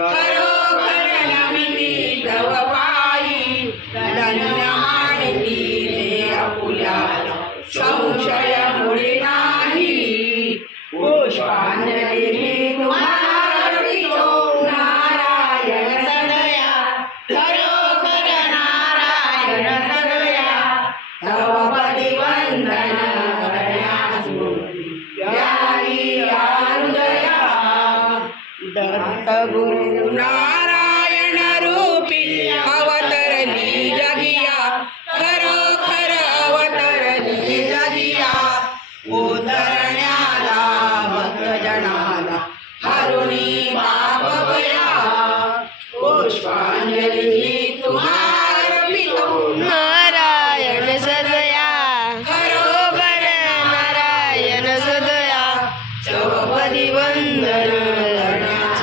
खरोखर नमिती तव पायी धन्य मानती ते आपुल्याला संशय मुळे नाही पुष्पांजली तुम्हाला अर्पितो नारायण सदया खरोखर नारायण सदया तव पदी वंदन करण्यास यावी हृदया दत्त गुरु नारायण रूपी अवतरली जगिया खरोखर अवतरली जगिया उतरण्याला भक्तजनाला हरुणी पाप भया पुष्पांजली तुम्हाला अर्पितो नारायण सदया खरोखर नारायण सदया चौपदी वंदन करण्यास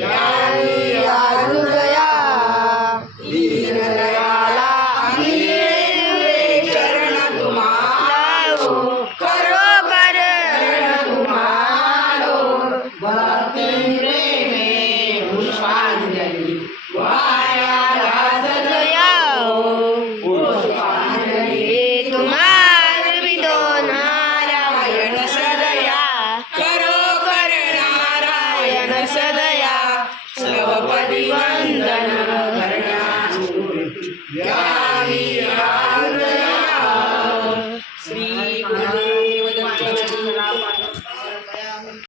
यावी हृदया दीनदयाला चरण तुम्हाला खरोखर तुम्हाला भक्ती प्रेमे पुष्पांजली वायाला सदया पुष्पांजली तुम्हाला विदो नारायण सदया खरोखर नारायण सदया सर्वपदी